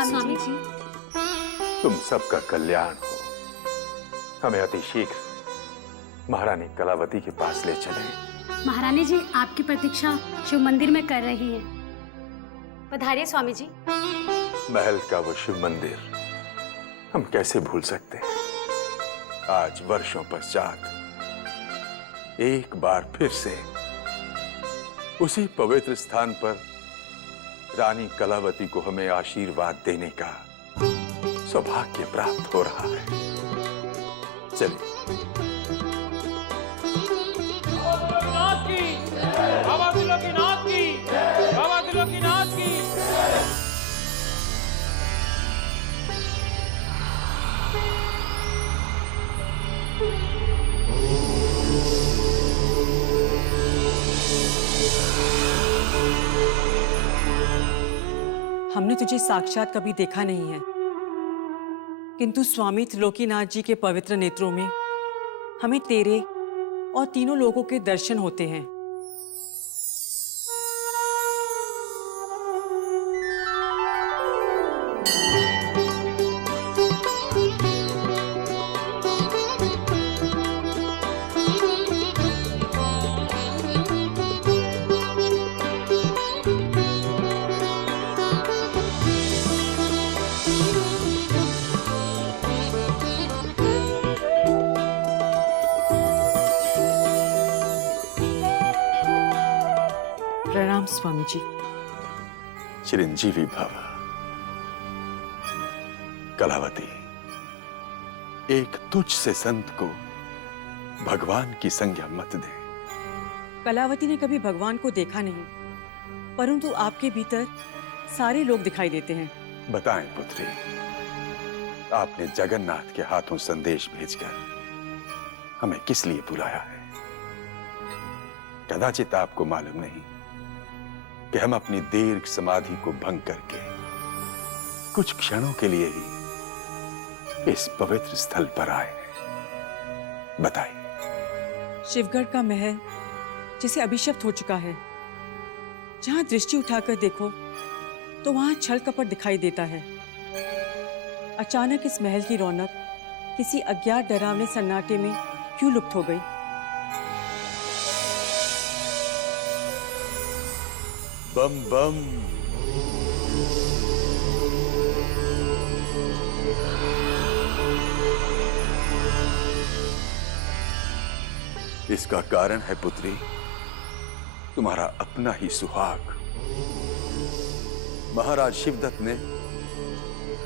स्वामी जी। तुम सबका कल्याण हो। हमें अति शीघ्र महारानी कलावती के पास ले चले। महारानी जी आपकी प्रतीक्षा शिव मंदिर में कर रही हैं। पधारिए स्वामी जी। महल का वो शिव मंदिर हम कैसे भूल सकते हैं। आज वर्षों पश्चात एक बार फिर से उसी पवित्र स्थान पर रानी कलावती को हमें आशीर्वाद देने का सौभाग्य प्राप्त हो रहा है। चलिए। बाबा त्रिलोकीनाथ की, बाबा त्रिलोकीनाथ की। हमने तुझे साक्षात कभी देखा नहीं है, किंतु स्वामी त्रिलोकीनाथ जी के पवित्र नेत्रों में हमें तेरे और तीनों लोगों के दर्शन होते हैं। प्रणाम स्वामी जी। चिरंजीवी भव। कलावती, एक तुझ से संत को भगवान की संज्ञा मत दे। कलावती ने कभी भगवान को देखा नहीं, परंतु आपके भीतर सारे लोग दिखाई देते हैं। बताएं पुत्री, आपने जगन्नाथ के हाथों संदेश भेजकर हमें किस लिए बुलाया है? कदाचित आपको मालूम नहीं कि हम अपनी दीर्घ समाधि को भंग करके कुछ क्षणों के लिए ही इस पवित्र स्थल पर आए हैं। बताइए। शिवगढ़ का महल जिसे अभिशप्त हो चुका है, जहां दृष्टि उठाकर देखो तो वहां छल कपट दिखाई देता है। अचानक इस महल की रौनक किसी अज्ञात डरावने सन्नाटे में क्यों लुप्त हो गई? बम बम। इसका कारण है पुत्री तुम्हारा अपना ही सुहाग। महाराज शिवदत्त ने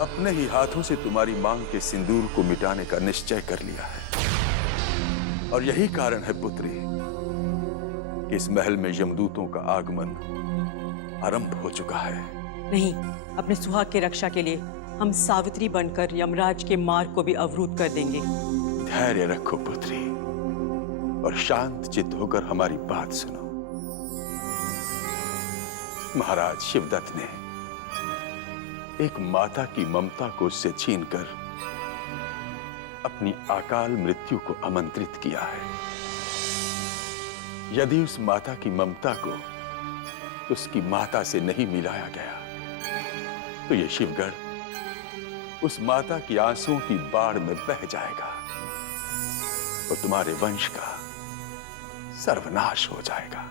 अपने ही हाथों से तुम्हारी मांग के सिंदूर को मिटाने का निश्चय कर लिया है। और यही कारण है पुत्री कि इस महल में यमदूतों का आगमन आरंभ हो चुका है। नहीं, अपने सुहाग की रक्षा के लिए हम सावित्री बनकर यमराज के मार्ग को भी अवरुद्ध कर देंगे। धैर्य रखो पुत्री और शांत चित्त होकर हमारी बात सुनो। महाराज शिवदत्त ने एक माता की ममता को उससे छीनकर अपनी अकाल मृत्यु को आमंत्रित किया है। यदि उस माता की ममता को उसकी माता से नहीं मिलाया गया तो यह शिवगढ़ उस माता की आंसुओं की बाढ़ में बह जाएगा और तुम्हारे वंश का सर्वनाश हो जाएगा।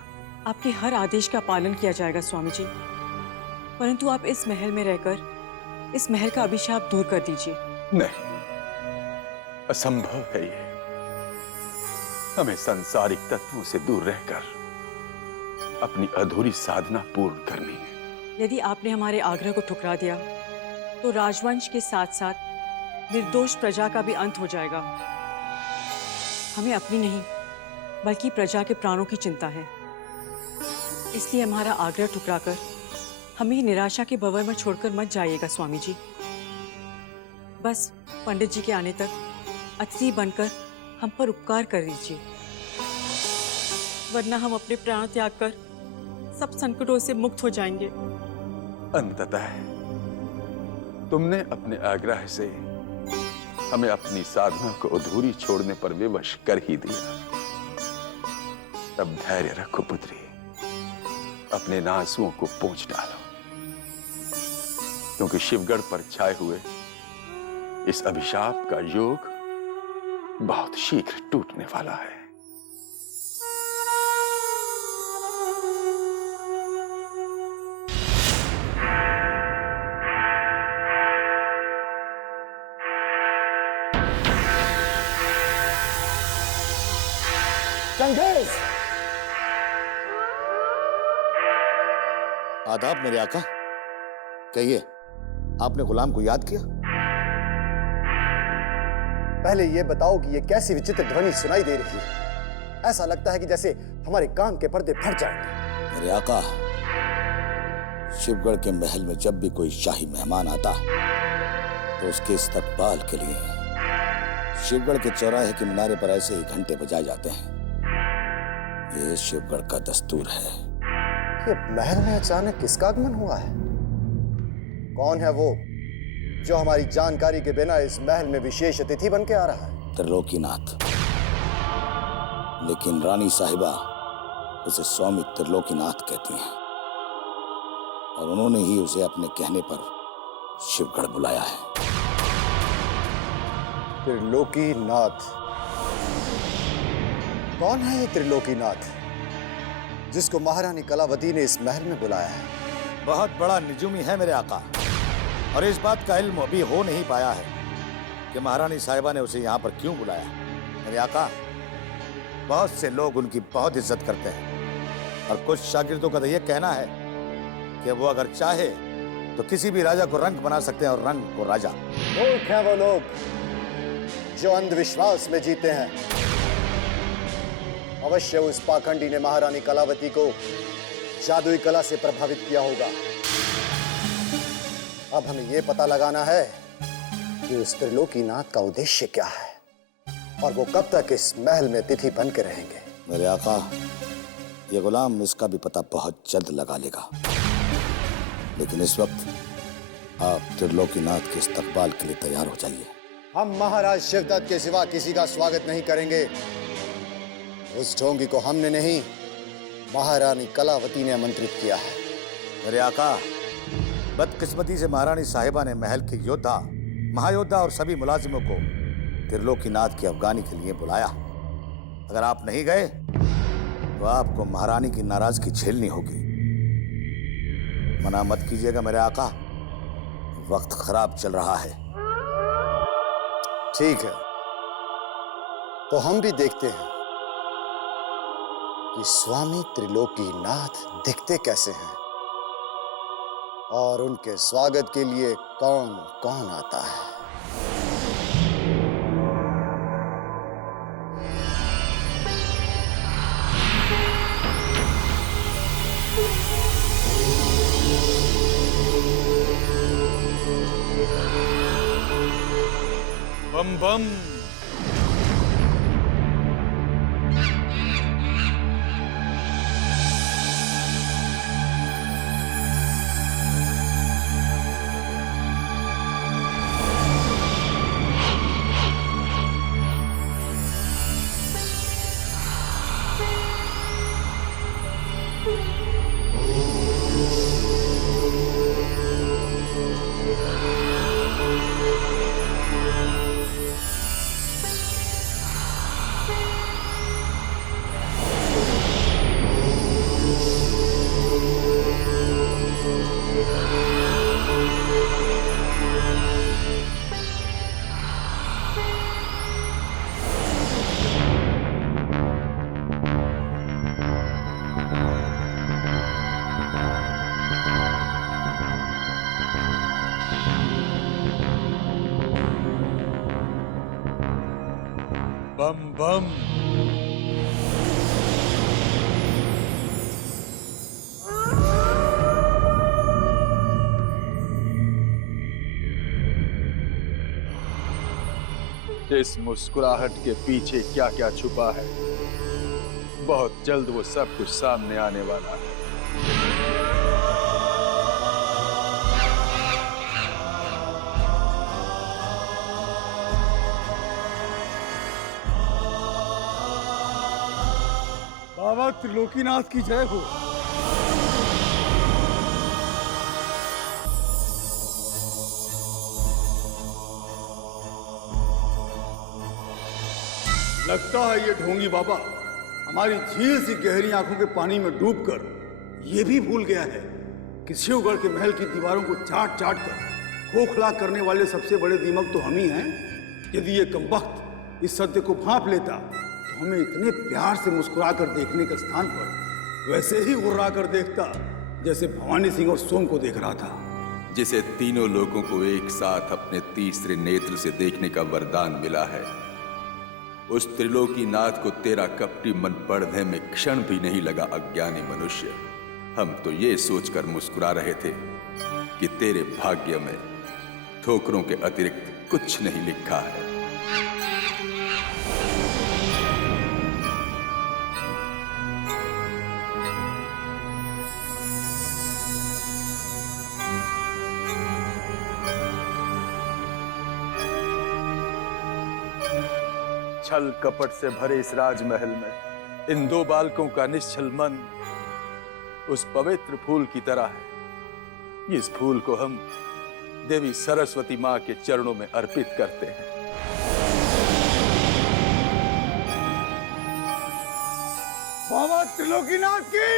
आपके हर आदेश का पालन किया जाएगा स्वामी जी, परंतु आप इस महल में रहकर इस महल का अभिशाप दूर कर दीजिए। नहीं, असंभव है ये। हमें सांसारिक तत्वों से दूर रहकर अपनी अधूरी साधना पूर्ण करनी है। यदि आपने हमारे आग्रह को ठुकरा दिया तो राजवंश के साथ साथ निर्दोष प्रजा का भी अंत हो जाएगा। हमें अपनी नहीं बल्कि प्रजा के प्राणों की चिंता है। इसलिए हमारा आग्रह ठुकराकर हमें निराशा के भंवर में छोड़कर मत जाइएगा स्वामी जी। बस पंडित जी के आने तक अतिथि बनकर हम पर उपकार कर दीजिए, वरना हम अपने प्राण त्याग कर सब संकटों से मुक्त हो जाएंगे। अंततः तुमने अपने आग्रह से हमें अपनी साधना को अधूरी छोड़ने पर विवश कर ही दिया। अब धैर्य रखो पुत्री, अपने नासुओं को पोंछ डालो। क्योंकि शिवगढ़ पर छाए हुए इस अभिशाप का योग बहुत शीघ्र टूटने वाला है। चंगेज! आदाब मेरे आका। कहिए, आपने गुलाम को याद किया? पहले ये बताओ कि ये कैसी विचित्र ध्वनि सुनाई दे रही है। ऐसा लगता है कि जैसे हमारे कान के पर्दे फट जाएंगे। मेरे आका, शिवगढ़ के महल में जब भी कोई शाही मेहमान आता तो उसके इस्तकबाल के लिए शिवगढ़ के चौराहे के मिनारे पर ऐसे ही घंटे बजाए जाते हैं। ये शिवगढ़ का दस्तूर है। ये महल में अचानक किसका आगमन हुआ है? कौन है वो जो हमारी जानकारी के बिना इस महल में विशेष अतिथि बन के आ रहा है? त्रिलोकीनाथ। लेकिन रानी साहिबा उसे स्वामी त्रिलोकीनाथ कहती हैं और उन्होंने ही उसे अपने कहने पर शिवगढ़ बुलाया है। त्रिलोकीनाथ? कौन है ये त्रिलोकीनाथ जिसको महारानी कलावती ने इस महल में बुलाया है? बहुत बड़ा निजुमी है मेरे आका, और इस बात का इल्म अभी हो नहीं पाया है कि महारानी साहिबा ने उसे यहाँ पर क्यों बुलाया। मेरे आका, बहुत से लोग उनकी बहुत इज्जत करते हैं और कुछ शागिर्दों का तो ये कहना है कि वो अगर चाहे तो किसी भी राजा को रंक बना सकते हैं और रंक को राजा। मूर्ख हैं वो लोग जो अंधविश्वास में जीते हैं। अवश्य उस पाखंडी ने महारानी कलावती को जादुई कला से प्रभावित किया होगा। अब हमें यह पता लगाना है कि उस त्रिलोकीनाथ का उद्देश्य क्या है और वो कब तक इस महल में तिथि बन के रहेंगे। मेरे आका, ये गुलाम इसका भी पता बहुत जल्द लगा लेगा। लेकिन इस वक्त आप त्रिलोकीनाथ के इस्तकबाल के लिए तैयार हो जाइए। हम महाराज शिवदत्त के सिवा किसी का स्वागत नहीं करेंगे। उस ढोंगी को हमने नहीं, महारानी कलावती ने आमंत्रित किया है। मेरे आका, बदकिस्मती से महारानी साहिबा ने महल के योद्धा, महायोद्धा और सभी मुलाजिमों को त्रिलोकीनाथ की अफगानी के लिए बुलाया। अगर आप नहीं गए तो आपको महारानी की नाराजगी झेलनी होगी। मना मत कीजिएगा मेरे आका, वक्त खराब चल रहा है। ठीक है, तो हम भी देखते हैं कि स्वामी त्रिलोकीनाथ दिखते कैसे हैं और उनके स्वागत के लिए कौन कौन आता है। बम बम। बम बम। इस मुस्कुराहट के पीछे क्या क्या छुपा है, बहुत जल्द वो सब कुछ सामने आने वाला है। बाबा त्रिलोकीनाथ की जय हो। लगता है ये ढोंगी बाबा हमारी झील सी गहरी आंखों के पानी में डूबकर ये भी भूल गया है कि शिवगढ़ के महल की दीवारों को चाट चाट कर खोखला करने वाले सबसे बड़े दीमक तो हम ही हैं। यदि ये कमबख्त इस सत्य को भांप लेता तो हमें इतने प्यार से मुस्कुरा कर देखने के स्थान पर वैसे ही गुर्रा कर देखता जैसे भवानी सिंह और सोम को देख रहा था, जिसे तीनों लोगों को एक साथ अपने तीसरे नेत्र से देखने का वरदान मिला है। उस त्रिलोकीनाथ को तेरा कपटी मन पढ़ने में क्षण भी नहीं लगा अज्ञानी मनुष्य। हम तो ये सोचकर मुस्कुरा रहे थे कि तेरे भाग्य में ठोकरों के अतिरिक्त कुछ नहीं लिखा है। छल कपट से भरे इस राजमहल में इन दो बालकों का निश्चल मन उस पवित्र फूल की तरह है। इस फूल को हम देवी सरस्वती मां के चरणों में अर्पित करते हैं। बाबा त्रिलोकीनाथ की,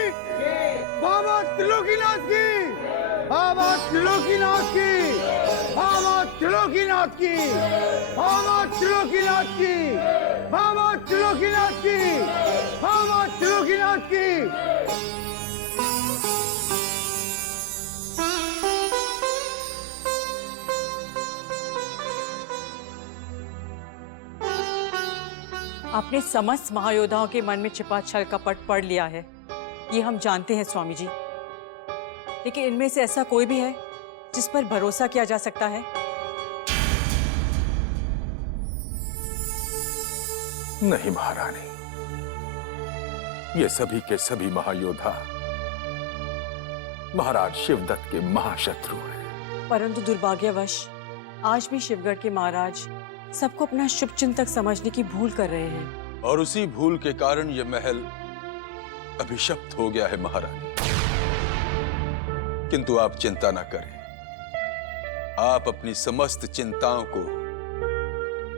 बाबा त्रिलोकीनाथ की, बाबा त्रिलोकीनाथ की, बाबा त्रिलोकीनाथ की, बाबा त्रिलोकीनाथ की, बाबा त्रिलोकीनाथ की, बाबा त्रिलोकीनाथ की। आपने समस्त महायोद्धाओं के मन में छिपा छल कपट पढ़ लिया है, ये हम जानते हैं स्वामी जी। लेकिन इनमें से ऐसा कोई भी है जिस पर भरोसा किया जा सकता है? नहीं महारानी, ये सभी के सभी महायोद्धा महाराज शिवदत्त के महाशत्रु हैं। परंतु दुर्भाग्यवश आज भी शिवगढ़ के महाराज सबको अपना शुभचिंतक समझने की भूल कर रहे हैं। और उसी भूल के कारण यह महल अभिशप्त हो गया है महारानी। किंतु आप चिंता ना करें, आप अपनी समस्त चिंताओं को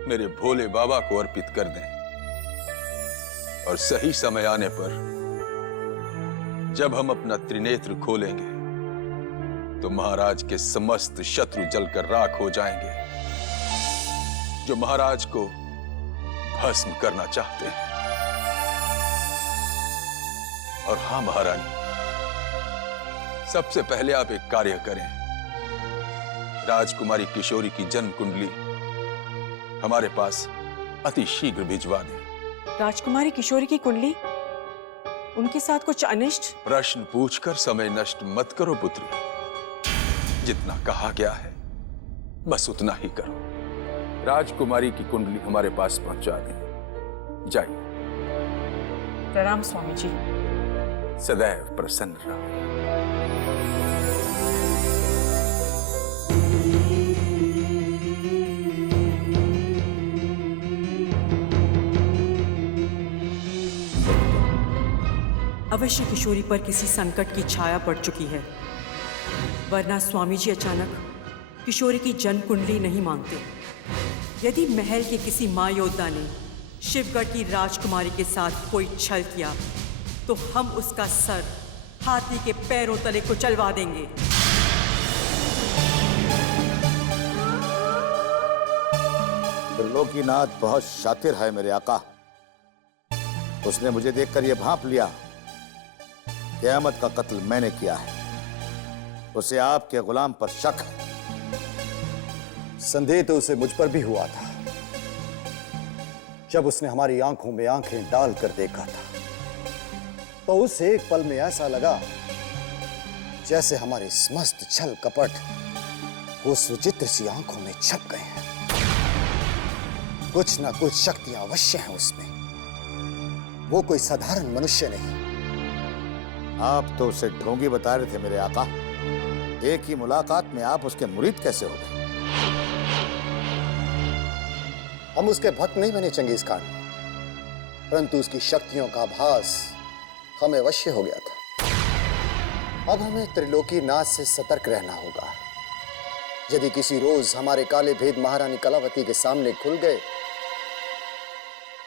मेरे भोले बाबा को अर्पित कर दें और सही समय आने पर जब हम अपना त्रिनेत्र खोलेंगे तो महाराज के समस्त शत्रु जलकर राख हो जाएंगे जो महाराज को भस्म करना चाहते हैं। और हां महारानी, सबसे पहले आप एक कार्य करें, राजकुमारी किशोरी की जन्म कुंडली हमारे पास अति शीघ्र भिजवा दें। राजकुमारी किशोरी की कुंडली? उनके साथ कुछ अनिष्ट? प्रश्न पूछकर समय नष्ट मत करो पुत्री, जितना कहा गया है बस उतना ही करो। राजकुमारी की कुंडली हमारे पास पहुंचा दें। जाइए। प्रणाम स्वामी जी। सदैव प्रसन्न रहो। अवश्य किशोरी पर किसी संकट की छाया पड़ चुकी है, वरना स्वामी जी अचानक किशोरी की जन्म कुंडली नहीं मांगते। यदि महल के किसी मां योद्धा ने शिवगढ़ की राजकुमारी के साथ कोई छल किया तो हम उसका सर हाथी के पैरों तले कुचलवा देंगे। त्रिलोकीनाथ बहुत शातिर है मेरे आका। उसने मुझे देखकर यह भांप लिया कि अहमद का कत्ल मैंने किया है। उसे आपके गुलाम पर शक है। संदेह तो उसे मुझ पर भी हुआ था जब उसने हमारी आंखों में आंखें डालकर देखा था, तो उसे एक पल में ऐसा लगा जैसे हमारे समस्त छल कपट उस विचित्र सी आंखों में छप गए हैं। कुछ ना कुछ शक्तियां अवश्य हैं उसमें। वो कोई साधारण मनुष्य नहीं। आप तो उसे ढोंगी बता रहे थे मेरे आका। एक ही मुलाकात में आप उसके मुरीद कैसे हो गए? हम उसके भक्त नहीं बने चंगेज खान, परंतु उसकी शक्तियों का आभास हमें अवश्य हो गया था। अब हमें त्रिलोकीनाथ से सतर्क रहना होगा। यदि किसी रोज हमारे काले भेद महारानी कलावती के सामने खुल गए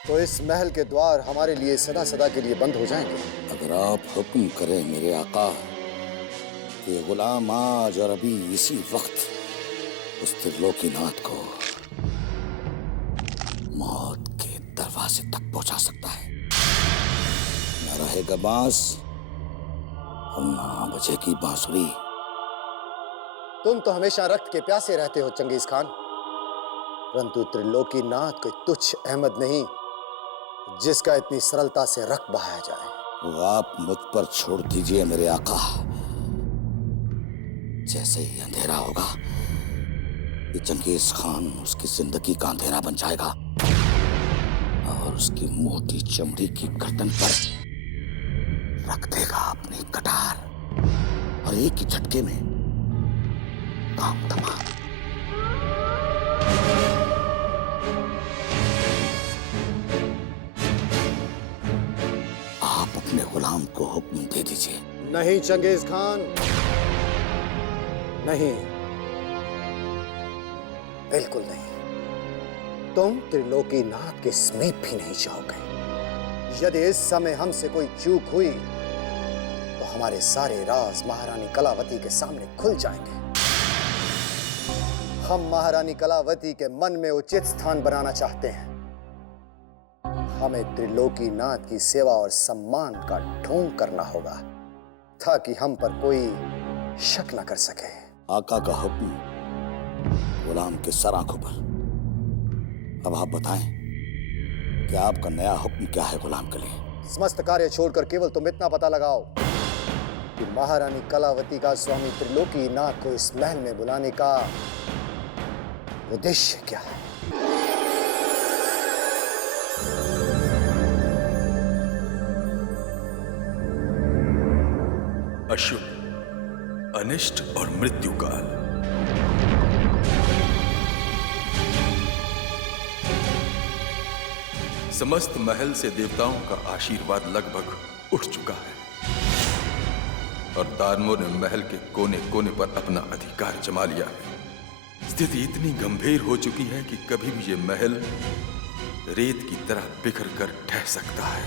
तो इस महल के द्वार हमारे लिए सदा सदा के लिए बंद हो जाएंगे। अगर आप हुक्म करें मेरे आका कि गुलाम आज और अभी इसी वक्त उस त्रिलोकीनाथ को मौत के दरवाजे तक पहुंचा सकता है। न रहेगा बांस और न बजेगी बांसुरी। तुम तो हमेशा रक्त के प्यासे रहते हो चंगेज खान, परंतु त्रिलोकीनाथ कोई तुच्छ अहमद नहीं जिसका इतनी सरलता से रक्त बहाया जाए। वो आप मुझ पर छोड़ दीजिए मेरे आका। जैसे ही अंधेरा होगा ये चंगेज खान उसकी जिंदगी का अंधेरा बन जाएगा और उसकी मोटी चमड़ी की गर्दन पर रख देगा अपनी कटार और एक ही झटके में काम तमाम। आप अपने गुलाम को हुक्म दे दीजिए। नहीं चंगेज खान, नहीं, बिल्कुल नहीं। तुम त्रिलोकीनाथ के समीप भी नहीं जाओगे। यदि इस समय हमसे कोई चूक हुई तो हमारे सारे राज महारानी कलावती के सामने खुल जाएंगे। हम महारानी कलावती के मन में उचित स्थान बनाना चाहते हैं। हमें त्रिलोकीनाथ की सेवा और सम्मान का ढोंग करना होगा ताकि हम पर कोई शक न कर सके। आका का हुक्म गुलाम के सर आंखों पर। अब आप बताएं कि आपका नया हुक्म क्या है गुलाम के लिए? समस्त कार्य छोड़कर केवल तुम इतना पता लगाओ कि महारानी कलावती का स्वामी त्रिलोकीनाथ को इस महल में बुलाने का उद्देश्य क्या है। अशुभ, अनिष्ट और मृत्यु काल। समस्त महल से देवताओं का आशीर्वाद लगभग उठ चुका है और दानवों ने महल के कोने कोने पर अपना अधिकार जमा लिया है। स्थिति इतनी गंभीर हो चुकी है कि कभी भी ये महल रेत की तरह बिखर कर ढह सकता है।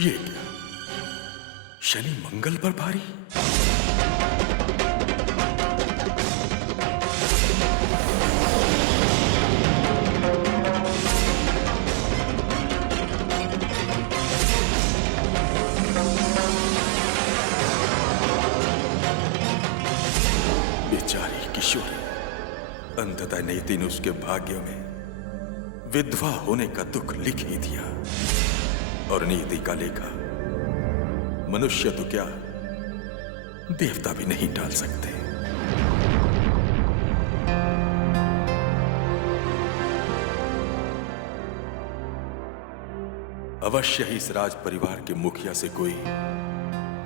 ये क्या? शनि मंगल पर भारी? बेचारी किशोरी, अंततः नियति ने उसके भाग्य में विधवा होने का दुख लिख ही दिया और नियति का लेखा मनुष्य तो क्या देवता भी नहीं टाल सकते। अवश्य ही इस राज परिवार के मुखिया से कोई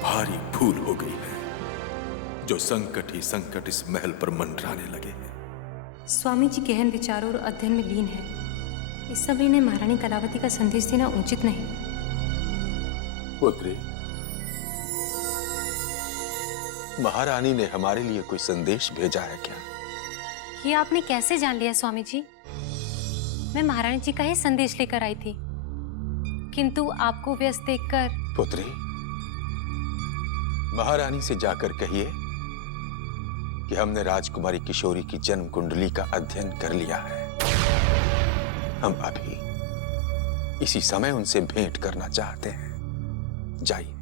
भारी भूल हो गई है जो संकट ही संकट इस महल पर मंडराने लगे हैं। स्वामी जी गहन विचारों और अध्ययन में लीन है। इस समय इन्हें महारानी कलावती का संदेश देना उचित नहीं। पुत्री, महारानी ने हमारे लिए कोई संदेश भेजा है क्या? ये आपने कैसे जान लिया स्वामी जी? मैं महारानी जी का ही संदेश लेकर आई थी, किंतु आपको व्यस्त देखकर। पुत्री, महारानी से जाकर कहिए कि हमने राजकुमारी किशोरी की जन्म कुंडली का अध्ययन कर लिया है। हम अभी इसी समय उनसे भेंट करना चाहते हैं। जाइए।